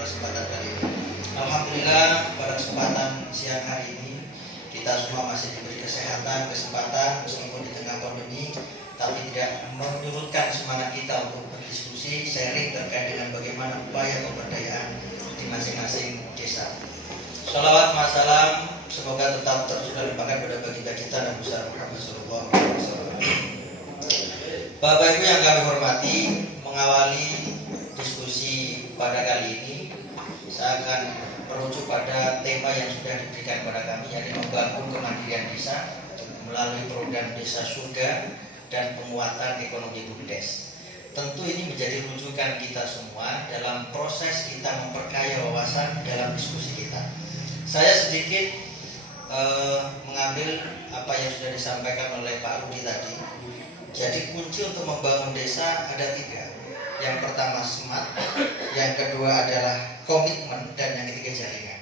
pada kesempatan kali ini. Alhamdulillah pada kesempatan siang hari ini kita semua masih diberi kesehatan, kesempatan meskipun di tengah pandemi, tapi tidak menyurutkan semangat kita untuk berdiskusi, sharing terkait dengan bagaimana upaya pemberdayaan di masing-masing desa. Shalawat wassalam semoga tetap tersudah limpahkan pada baginda kita dan besar Muhammad sallallahu alaihi wasallam. Bapak Ibu yang kami hormati, mengawali diskusi pada kali ini saya akan merujuk pada tema yang sudah diberikan pada kami, yaitu membangun kemandirian desa melalui program Desa Surga dan penguatan ekonomi BUMDes. Tentu ini menjadi rujukan kita semua dalam proses kita memperkaya wawasan dalam diskusi kita. Saya sedikit mengambil apa yang sudah disampaikan oleh Pak Rudi tadi. Jadi kunci untuk membangun desa ada 3. Yang pertama smart, yang kedua adalah komitmen, dan yang ketiga jaringan.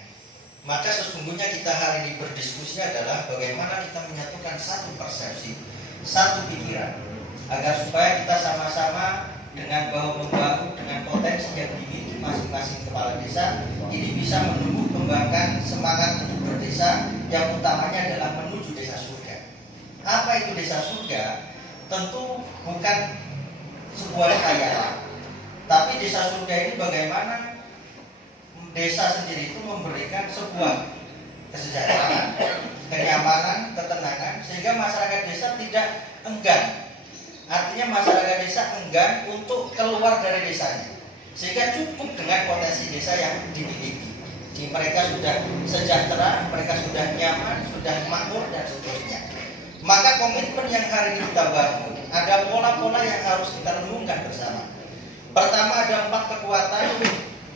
Maka sesungguhnya kita hari ini berdiskusi adalah bagaimana kita menyatukan satu persepsi, satu pikiran, agar supaya kita sama-sama dengan bahu-membahu dengan potensi yang dimiliki masing-masing kepala desa ini bisa menumbuh kembangkan semangat untuk berdesa yang utamanya adalah menuju desa surga. Apa itu desa surga? Tentu bukan sebuah kekayaan, tapi desa surga ini bagaimana desa sendiri itu memberikan sebuah kesejahteraan, kenyamanan, ketenangan, sehingga masyarakat desa tidak enggan. Artinya masyarakat desa enggan untuk keluar dari desanya, sehingga cukup dengan potensi desa yang dimiliki. Jadi mereka sudah sejahtera, mereka sudah nyaman, sudah makmur, dan seterusnya. Maka komitmen yang hari ini kita bangun, ada pola-pola yang harus kita renungkan bersama. Pertama, ada 4 kekuatan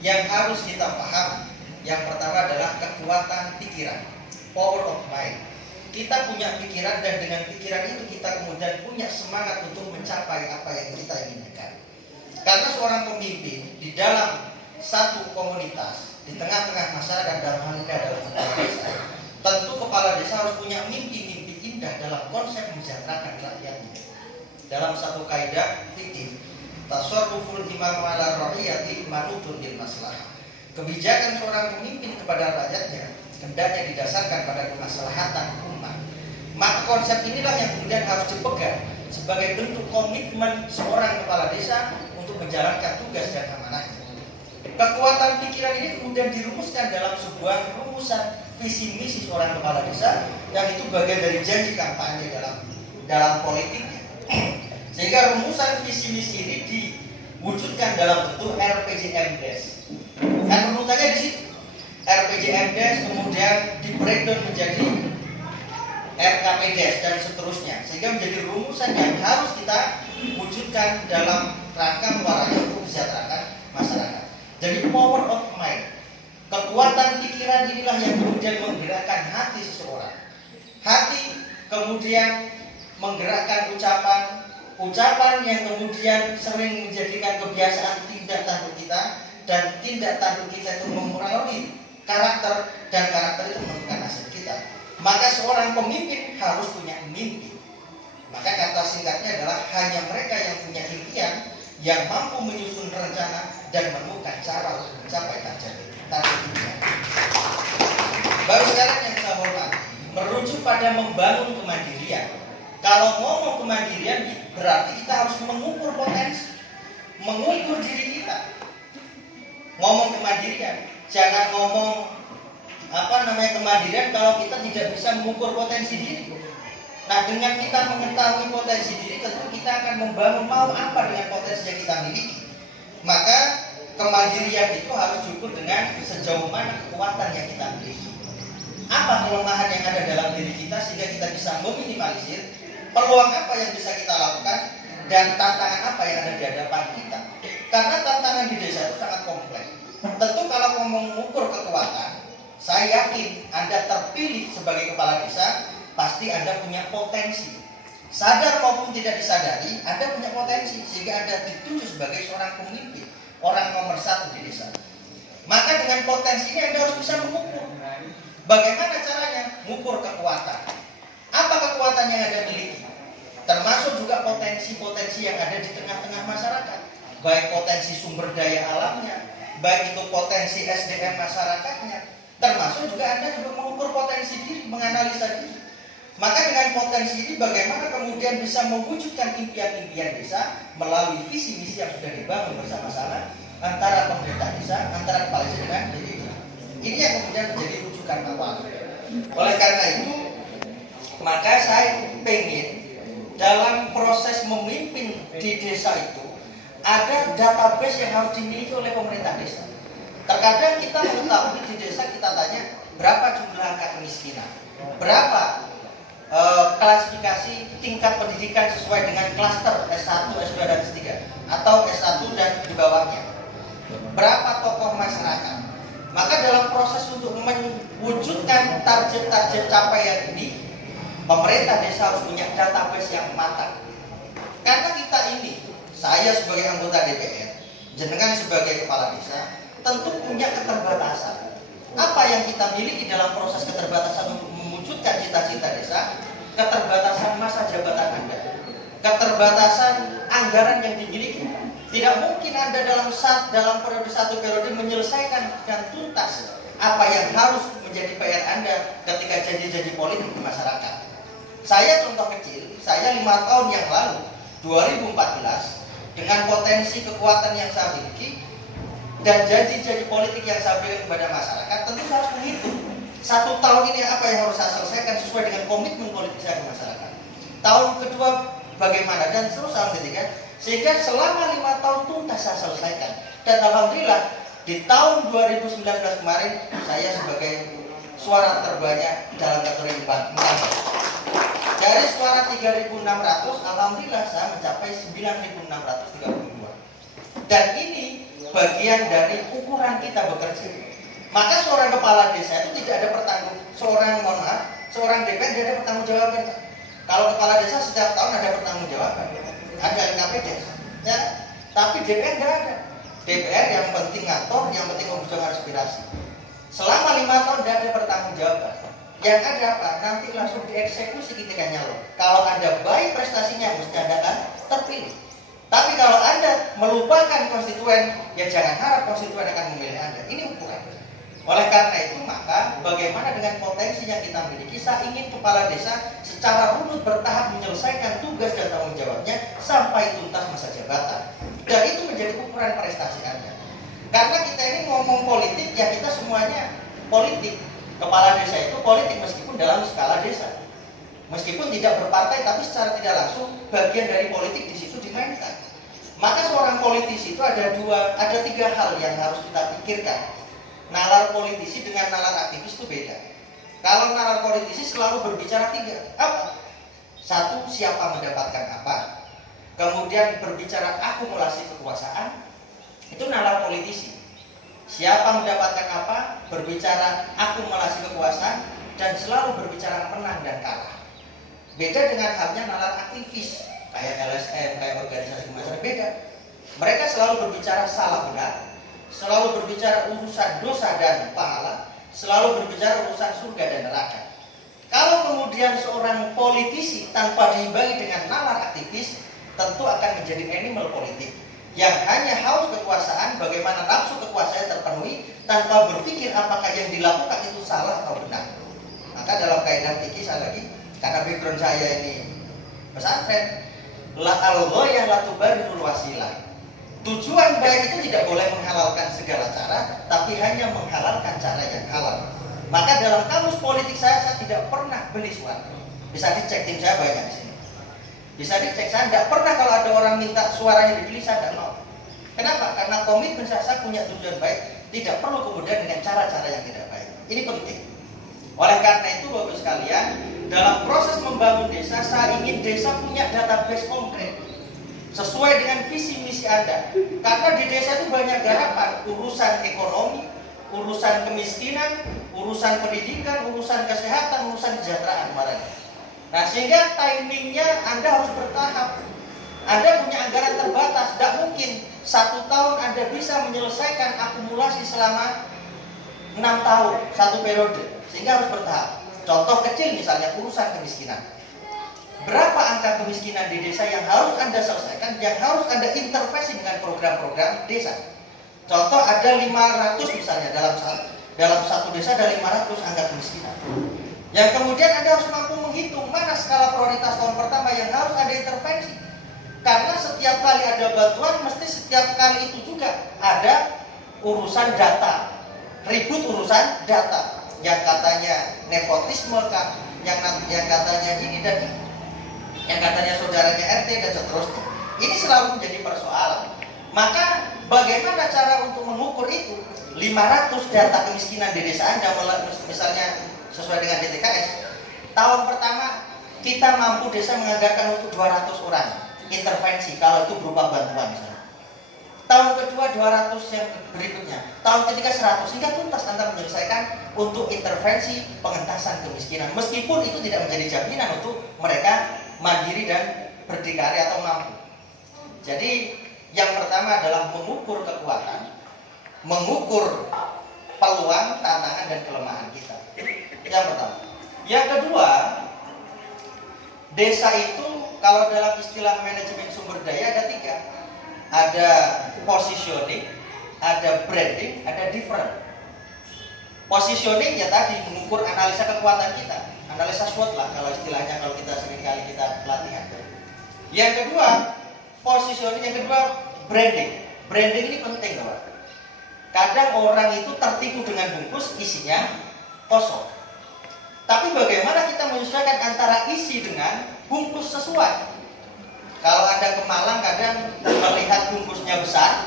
yang harus kita paham. Yang pertama adalah kekuatan pikiran, power of mind. Kita punya pikiran, dan dengan pikiran itu kita kemudian punya semangat untuk mencapai apa yang kita inginkan. Karena seorang pemimpin di dalam satu komunitas, di tengah-tengah masyarakat, dalam hal ini adalah kepala desa, tentu kepala desa harus punya mimpi-mimpi indah dalam konsep mensejahterakan rakyatnya. Dalam satu kaidah fikih, tasarruful imam ala ra'iyati manutun bil maslahah. Kebijakan seorang pemimpin kepada rakyatnya hendaknya didasarkan pada kemaslahatan umat. Maka konsep inilah yang kemudian harus dipegang sebagai bentuk komitmen seorang kepala desa untuk menjalankan tugas dan amanahnya. Kekuatan pikiran ini kemudian dirumuskan dalam sebuah rumusan visi misi seorang kepala desa, yang itu bagian dari janji kampanye dalam politiknya. Sehingga rumusan visi misi ini diwujudkan dalam bentuk RPJMDes. Dan runutannya di situ. RPJMDes kemudian di breakdown menjadi RKPDes dan seterusnya, sehingga menjadi rumusan yang harus kita wujudkan dalam rangka muaranya untuk mensejahterakan masyarakat. Jadi power of mind, kekuatan pikiran inilah yang kemudian menggerakkan hati seseorang. Hati kemudian menggerakkan ucapan yang kemudian sering menjadikan kebiasaan tindak tanduk kita, dan tindak tanduk kita itu mempengaruhi karakter, dan karakter itu menentukan nasib kita. Maka seorang pemimpin harus punya mimpi. Maka kata singkatnya adalah hanya mereka yang punya impian yang mampu menyusun rencana dan menemukan cara untuk mencapai target impian. Baru sekarang yang saya hormati, merujuk pada membangun kemandirian. Kalau ngomong kemandirian berarti kita harus mengukur potensi, mengukur diri kita. Ngomong kemandirian, jangan ngomong kemandirian kalau kita tidak bisa mengukur potensi diri. Nah, dengan kita mengetahui potensi diri, tentu kita akan membangun mau apa dengan potensi yang kita miliki. Maka kemandirian itu harus diukur dengan sejauh mana kekuatan yang kita miliki. Apa kelemahan yang ada dalam diri kita sehingga kita bisa meminimalisir, peluang apa yang bisa kita lakukan, dan tantangan apa yang ada di hadapan kita. Karena tantangan di desa itu sangat kompleks. Tentu kalau ngomong mengukur kekuatan, saya yakin Anda terpilih sebagai kepala desa, pasti Anda punya potensi. Sadar maupun tidak disadari, Anda punya potensi, sehingga Anda dituju sebagai seorang pemimpin, orang nomor 1 di desa. Maka dengan potensi ini Anda harus bisa mengukur. Bagaimana caranya? Mengukur kekuatan. Apa kekuatan yang Anda miliki? Termasuk juga potensi-potensi yang ada di tengah-tengah masyarakat. Baik potensi sumber daya alamnya, baik itu potensi SDM masyarakatnya, termasuk juga Anda juga mengukur potensi diri, menganalisa diri. Maka dengan potensi ini bagaimana kemudian bisa mewujudkan impian-impian desa melalui visi misi yang sudah dibangun bersama-sama antara pemerintah desa, antara kepala desa dengan DPD. Ini yang kemudian menjadi rujukan awal. Oleh karena itu, maka saya pengen dalam proses memimpin di desa itu ada database yang harus dimiliki oleh pemerintah desa. Terkadang kita mengetahui di desa, kita tanya berapa jumlah angka kemiskinan, berapa klasifikasi tingkat pendidikan sesuai dengan klaster S1, S2, dan S3 atau S1 dan di bawahnya, berapa tokoh masyarakat. Maka dalam proses untuk mewujudkan target-target capaian ini, pemerintah desa harus punya database yang matang. Karena kita ini, saya sebagai anggota DPR, jenengan sebagai kepala desa, tentu punya keterbatasan. Apa yang kita miliki dalam proses keterbatasan untuk mewujudkan cita-cita desa? Keterbatasan masa jabatan Anda, keterbatasan anggaran yang dimiliki. Tidak mungkin Anda dalam periode satu periode menyelesaikan dan tuntas apa yang harus menjadi PR Anda ketika janji-janji politik di masyarakat. Saya contoh kecil, saya 5 tahun yang lalu, 2014, dengan potensi kekuatan yang saya miliki dan janji-janji politik yang saya berikan kepada masyarakat, tentu saya harus menghitung 1 tahun ini apa yang harus saya selesaikan sesuai dengan komitmen politik saya ke masyarakat. Tahun kedua bagaimana, dan terus tahun ketiga, sehingga selama 5 tahun tuntas saya selesaikan. Dan alhamdulillah di tahun 2019 kemarin saya sebagai suara terbanyak dalam kategori 4. Dari suara 3.600, alhamdulillah saya mencapai 9.632. Dan ini bagian dari ukuran kita bekerja. Maka seorang kepala desa itu tidak ada seorang DPR tidak ada pertanggungjawaban. Kalau kepala desa setiap tahun ada pertanggungjawaban, ada LKPD, ya. Tapi DPR tidak ada. DPR yang penting ngatur, yang penting memperjuangkan aspirasi. Selama 5 tahun tidak ada pertanggungjawaban. Yang ada apa? Nanti langsung dieksekusi ketika nyalon. Kalau Anda baik prestasinya, mesti Anda akan terpilih. Tapi kalau Anda melupakan konstituen, ya jangan harap konstituen akan memilih Anda. Ini ukuran. Oleh karena itu, maka bagaimana dengan potensi yang kita miliki, saya ingin kepala desa secara runut bertahap menyelesaikan tugas dan tanggung jawabnya sampai tuntas masa jabatan. Dan itu menjadi ukuran prestasi Anda. Karena kita ini ngomong politik, ya kita semuanya politik. Kepala desa itu politik meskipun dalam skala desa. Meskipun tidak berpartai, tapi secara tidak langsung bagian dari politik di situ dimainkan. Maka seorang politisi itu ada 3 hal yang harus kita pikirkan. Nalar politisi dengan nalar aktivis itu beda. Kalau nalar politisi selalu berbicara 3. Apa? 1, siapa mendapatkan apa. Kemudian berbicara akumulasi kekuasaan. Itu nalar politisi. Siapa mendapatkan apa, berbicara akumulasi kekuasaan, dan selalu berbicara menang dan kalah. Beda dengan halnya nalar aktivis, kayak LSM, kayak organisasi kemasyarakat, beda. Mereka selalu berbicara salah benar, selalu berbicara urusan dosa dan pahala, selalu berbicara urusan surga dan neraka. Kalau kemudian seorang politisi tanpa diimbangi dengan nalar aktivis, tentu akan menjadi animal politik yang hanya haus kekuasaan, bagaimana nafsu kekuasaan terpenuhi tanpa berpikir apakah yang dilakukan itu salah atau benar. Maka dalam kaidah fikih, saya lagi, karena background saya ini pesantren, la al-ghayah la tubarrirul wasilah. Tujuan baik itu tidak boleh menghalalkan segala cara, tapi hanya menghalalkan cara yang halal. Maka dalam kamus politik saya tidak pernah beli suara. Bisa dicek, tim saya banyak di sini. Bisa dicek, saya tidak pernah kalau ada orang minta suaranya dipilih, saya tidak mau. Kenapa? Karena komitmen saya punya tujuan baik, tidak perlu kemudian dengan cara-cara yang tidak baik. Ini penting. Oleh karena itu, Bapak sekalian, dalam proses membangun desa, saya ingin desa punya database konkret sesuai dengan visi misi Anda. Karena di desa itu banyak garapan, urusan ekonomi, urusan kemiskinan, urusan pendidikan, urusan kesehatan, urusan kesejahteraan kemarin. Nah, sehingga timingnya Anda harus bertahap. Anda punya anggaran terbatas, tidak mungkin 1 tahun Anda bisa menyelesaikan akumulasi selama 6 tahun, 1 periode. Sehingga harus bertahap. Contoh kecil misalnya urusan kemiskinan. Berapa angka kemiskinan di desa yang harus Anda selesaikan, yang harus Anda intervensi dengan program-program desa. Contoh ada 500 misalnya dalam satu desa ada 500 angka kemiskinan. Yang kemudian Anda harus mampu menghitung mana skala prioritas tahun pertama yang harus ada intervensi. Karena setiap kali ada bantuan, mesti setiap kali itu juga ada urusan data, ribut urusan data. Yang katanya nepotisme kan, yang katanya ini dan ini, yang katanya saudaranya RT dan seterusnya. Ini selalu menjadi persoalan. Maka bagaimana cara untuk mengukur itu? 500 data kemiskinan di desa Anda, misalnya sesuai dengan DTKS. Tahun pertama kita mampu desa menganggarkan untuk 200 orang intervensi kalau itu berupa bantuan misalnya. Tahun kedua 200 yang berikutnya, tahun ketiga 100 sehingga tuntas Anda menyelesaikan untuk intervensi pengentasan kemiskinan. Meskipun itu tidak menjadi jaminan untuk mereka mandiri dan berdikari atau mampu. Jadi yang pertama adalah mengukur kekuatan, mengukur peluang, tantangan dan kelemahan kita. Yang pertama. Yang kedua, desa itu kalau dalam istilah manajemen sumber daya ada 3. Ada positioning, ada branding, ada different. Positioning ya tadi mengukur analisa kekuatan kita, analisa SWOT lah kalau istilahnya kalau kita seringkali kita pelatihan. Yang kedua, positioning, yang kedua branding. Branding ini penting, Pak. Kadang orang itu tertipu dengan bungkus isinya kosong. Tapi bagaimana kita menyesuaikan antara isi dengan bungkus sesuai? Kalau Anda ke Malang kadang melihat bungkusnya besar,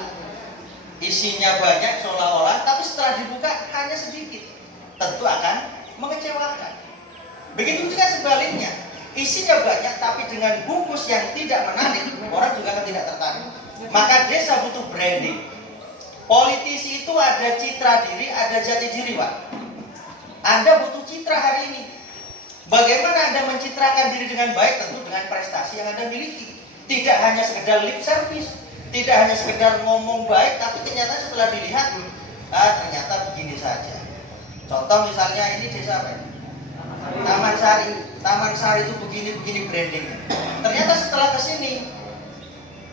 isinya banyak seolah-olah, tapi setelah dibuka hanya sedikit, tentu akan mengecewakan. Begitu juga sebaliknya, isinya banyak tapi dengan bungkus yang tidak menarik, orang juga akan tidak tertarik. Maka desa butuh branding. Politisi itu ada citra diri, ada jati diri, Pak. Anda butuh citra hari ini. Bagaimana Anda mencitrakan diri dengan baik? Tentu dengan prestasi yang Anda miliki. Tidak hanya sekedar lip service, tidak hanya sekedar ngomong baik, tapi ternyata setelah dilihat, ternyata begini saja. Contoh misalnya ini desa apa? Taman Sari. Taman Sari itu begini brandingnya. Ternyata setelah kesini,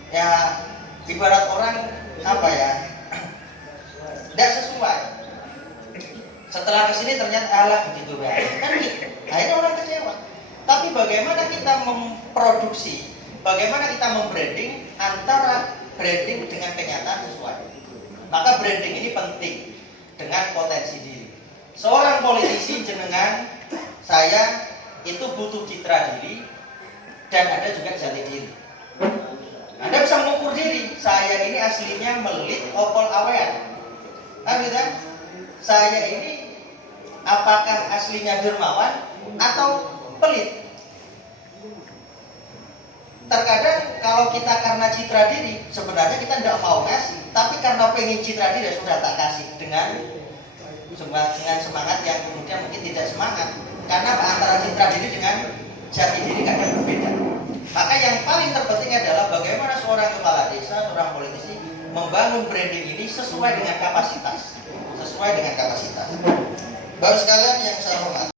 ya ibarat orang apa ya, tidak sesuai. Setelah kesini ternyata alah begitu baik, kan gitu. Akhirnya orang kecewa. Tapi bagaimana kita memproduksi? Bagaimana kita membranding antara branding dengan kenyataan sesuai. Maka branding ini penting dengan potensi diri. Seorang politisi jenengan saya itu butuh citra diri dan ada juga jati diri. Anda bisa mengukur diri. Saya ini aslinya melit opol awean. Kan gitu? Saya ini apakah aslinya dermawan atau pelit? Terkadang kalau kita karena citra diri, sebenarnya kita tidak mau kasih, tapi karena pengen citra diri sudah tak kasih dengan semangat yang kemudian mungkin tidak semangat. Karena antara citra diri dengan jati diri kadang berbeda. Maka yang paling terpenting adalah bagaimana seorang kepala desa, seorang politisi membangun branding ini sesuai dengan kapasitas. Bapak sekalian yang saya hormati.